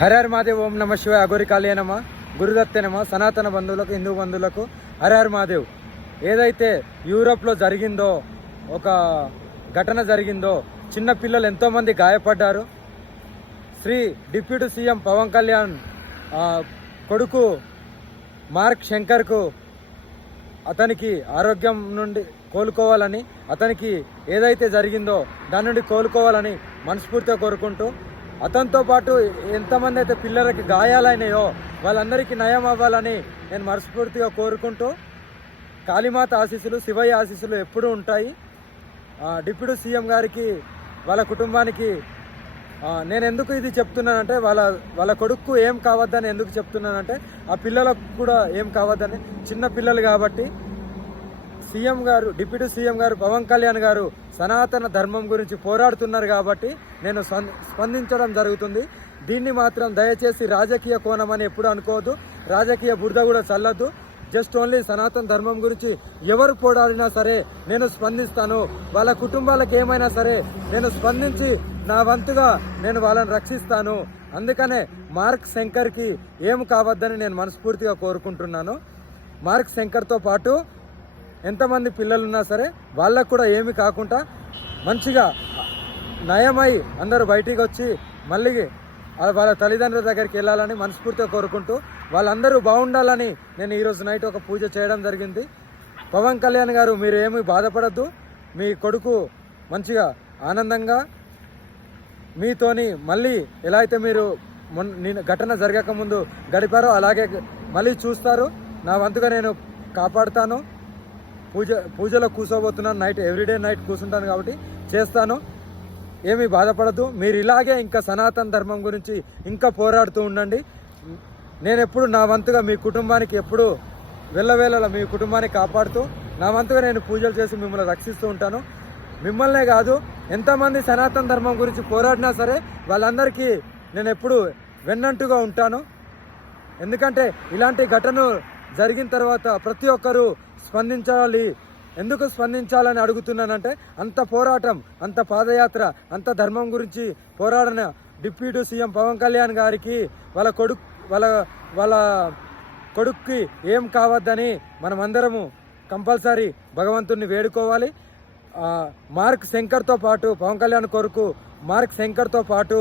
హర హర మహాదేవ్. ఓం నమ శివాయ. అఘోరి కాళీ నమ, గురుదత్తే నమ. సనాతన బంధువులకు, హిందూ బంధువులకు హర హర మహాదేవ్. ఏదైతే యూరోప్లో జరిగిందో, ఒక ఘటన జరిగిందో, చిన్న పిల్లలు ఎంతోమంది గాయపడ్డారు. శ్రీ డిప్యూటీ సీఎం పవన్ కళ్యాణ్ కొడుకు మార్క్ శంకర్కు అతనికి ఆరోగ్యం నుండి కోలుకోవాలని, అతనికి ఏదైతే జరిగిందో దాని నుండి కోలుకోవాలని మనస్ఫూర్తిగా కోరుకుంటూ, అతనితో పాటు ఎంతమంది అయితే పిల్లలకి గాయాలైనాయో వాళ్ళందరికీ నయం అవ్వాలని నేను మనస్ఫూర్తిగా కోరుకుంటూ, కాళీమాత ఆశీస్సులు, శివయ్య ఆశీస్సులు ఎప్పుడూ ఉంటాయి. డిప్యూటీ సీఎం గారికి, వాళ్ళ కుటుంబానికి నేను ఎందుకు ఇది చెప్తున్నానంటే, వాళ్ళ కొడుకు ఏం కావద్దని ఎందుకు చెప్తున్నానంటే, ఆ పిల్లలకు కూడా ఏం కావద్దని, చిన్న పిల్లలు కాబట్టి. సీఎం గారు, డిప్యూటీ సీఎం గారు పవన్ కళ్యాణ్ గారు సనాతన ధర్మం గురించి పోరాడుతున్నారు కాబట్టి నేను స్పందించడం జరుగుతుంది. దీన్ని మాత్రం దయచేసి రాజకీయ కోణం అని ఎప్పుడు అనుకోవద్దు, రాజకీయ బురద కూడా చల్లద్దు. జస్ట్ ఓన్లీ సనాతన ధర్మం గురించి ఎవరు పోరాడినా సరే నేను స్పందిస్తాను. వాళ్ళ కుటుంబాలకు ఏమైనా సరే నేను స్పందించి నా వంతుగా నేను వాళ్ళని రక్షిస్తాను. అందుకనే మార్క్ శంకర్కి ఏం కావద్దని నేను మనస్ఫూర్తిగా కోరుకుంటున్నాను. మార్క్ శంకర్తో పాటు ఎంతమంది పిల్లలున్నా సరే వాళ్ళకు కూడా ఏమి కాకుండా మంచిగా నయమై అందరూ బయటికి వచ్చి మళ్ళీ వాళ్ళ తల్లిదండ్రుల దగ్గరికి వెళ్ళాలని మనస్ఫూర్తిగా కోరుకుంటూ, వాళ్ళందరూ బాగుండాలని నేను ఈరోజు నైట్ ఒక పూజ చేయడం జరిగింది. పవన్ కళ్యాణ్ గారు, మీరు ఏమీ బాధపడద్దు. మీ కొడుకు మంచిగా ఆనందంగా మీతోని మళ్ళీ ఎలా అయితే మీరు ఘటన జరగకముందు గడిపారో అలాగే మళ్ళీ చూస్తారు. నా వంతుగా నేను కాపాడుతాను. పూజలో కూర్చోబోతున్నాను. నైట్ ఎవ్రీడే నైట్ కూర్చుంటాను కాబట్టి చేస్తాను. ఏమీ బాధపడద్దు. మీరు ఇలాగే ఇంకా సనాతన ధర్మం గురించి ఇంకా పోరాడుతూ ఉండండి. నేను ఎప్పుడు నా వంతుగా మీ కుటుంబానికి ఎప్పుడు వెళ్ళవేళలా మీ కుటుంబాన్ని కాపాడుతూ నా వంతుగా నేను పూజలు చేసి మిమ్మల్ని రక్షిస్తూ ఉంటాను. మిమ్మల్నే కాదు, ఎంతమంది సనాతన ధర్మం గురించి పోరాడినా సరే వాళ్ళందరికీ నేను ఎప్పుడు వెన్నంటుగా ఉంటాను. ఎందుకంటే ఇలాంటి ఘటన జరిగిన తర్వాత ప్రతి ఒక్కరూ స్పందించాలి. ఎందుకు స్పందించాలని అడుగుతున్నానంటే, అంత పోరాటం, అంత పాదయాత్ర, అంత ధర్మం గురించి పోరాడిన డిప్యూటీ సీఎం పవన్ కళ్యాణ్ గారికి వాళ్ళ కొడుక్కి ఏం కావద్దని మనమందరము కంపల్సరీ భగవంతుడిని వేడుకోవాలి. మార్క్ శంకర్తో పాటు, పవన్ కళ్యాణ్ కొడుకు మార్క్ శంకర్తో పాటు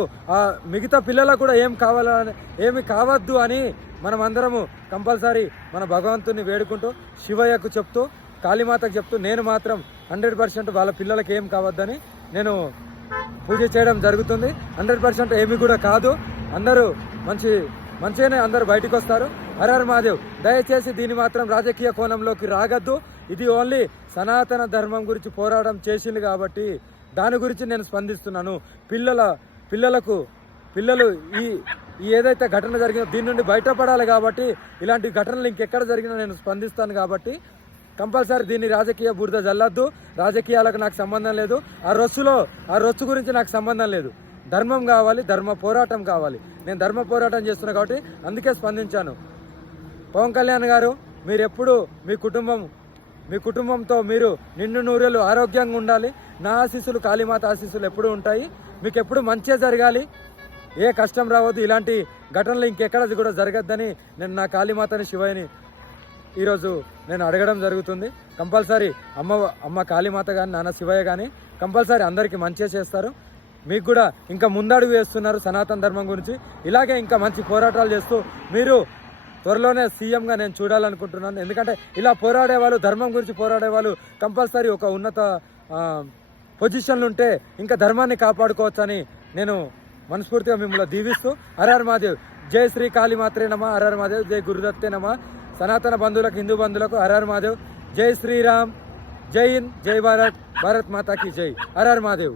మిగతా పిల్లలకు కూడా ఏమి కావద్దు అని మనమందరము కంపల్సరీ మన భగవంతుని వేడుకుంటూ, శివయ్యకు చెప్తూ, కాళీమాతకు చెప్తూ, నేను మాత్రం 100% వాళ్ళ పిల్లలకి ఏం కావద్దని నేను పూజ చేయడం జరుగుతుంది. 100% ఏమి కూడా కాదు. అందరూ మంచిగానే అందరూ బయటకు వస్తారు. హర హర మహాదేవ్. దయచేసి దీన్ని మాత్రం రాజకీయ కోణంలోకి రాగద్దు. ఇది ఓన్లీ సనాతన ధర్మం గురించి పోరాటం చేసింది కాబట్టి దాని గురించి నేను స్పందిస్తున్నాను. పిల్లలు ఈ ఏదైతే ఘటన జరిగిందో దీని నుండి బయటపడాలి కాబట్టి, ఇలాంటి ఘటనలు ఇంకెక్కడ జరిగినా నేను స్పందిస్తాను కాబట్టి కంపల్సరీ దీన్ని రాజకీయ బురద జల్లద్దు. రాజకీయాలకు నాకు సంబంధం లేదు. ఆ రొచ్చు గురించి నాకు సంబంధం లేదు. ధర్మం కావాలి, ధర్మ పోరాటం కావాలి. నేను ధర్మ పోరాటం చేస్తున్నా కాబట్టి అందుకే స్పందించాను. పవన్ కళ్యాణ్ గారు, మీరు ఎప్పుడు మీ కుటుంబంతో మీరు నిండు నూరేళ్ళు ఆరోగ్యంగా ఉండాలి. నా ఆశీస్సులు, కాళీమాత ఆశీస్సులు ఎప్పుడూ ఉంటాయి. మీకు ఎప్పుడు మంచిగా జరగాలి, ఏ కష్టం రావద్దు. ఇలాంటి ఘటనలు ఇంకెక్కడ కూడా జరగద్దని నేను నా కాళీమాతని, శివయ్యని ఈరోజు నేను అడగడం జరుగుతుంది. కంపల్సరీ అమ్మ కాళీమాత కానీ, నాన్న శివయ్య కానీ కంపల్సరీ అందరికీ మంచిగా చేస్తారు. మీకు కూడా ఇంకా ముందడుగు వేస్తున్నారు సనాతన ధర్మం గురించి. ఇలాగే ఇంకా మంచి పోరాటాలు చేస్తూ మీరు త్వరలోనే సీఎంగా నేను చూడాలనుకుంటున్నాను. ఎందుకంటే ఇలా పోరాడే వాళ్ళు, ధర్మం గురించి పోరాడే వాళ్ళు కంపల్సరీ ఒక ఉన్నత పొజిషన్లు ఉంటే ఇంకా ధర్మాన్ని కాపాడుకోవచ్చని నేను మనస్ఫూర్తిగా మిమ్మల్ని దీవిస్తూ, హర హర మహాదేవ్. జై శ్రీ కాళీమాత్రే నమ. హర హర మహాదేవ్. జై గురుదత్తే నమ. సనాతన బంధువులకు, హిందూ బంధువులకు హర హర మహాదేవ్. జై శ్రీరామ్, జై హింద్, జై భారత్, భారత్ మాతాకి జై. హర హర మహాదేవ్.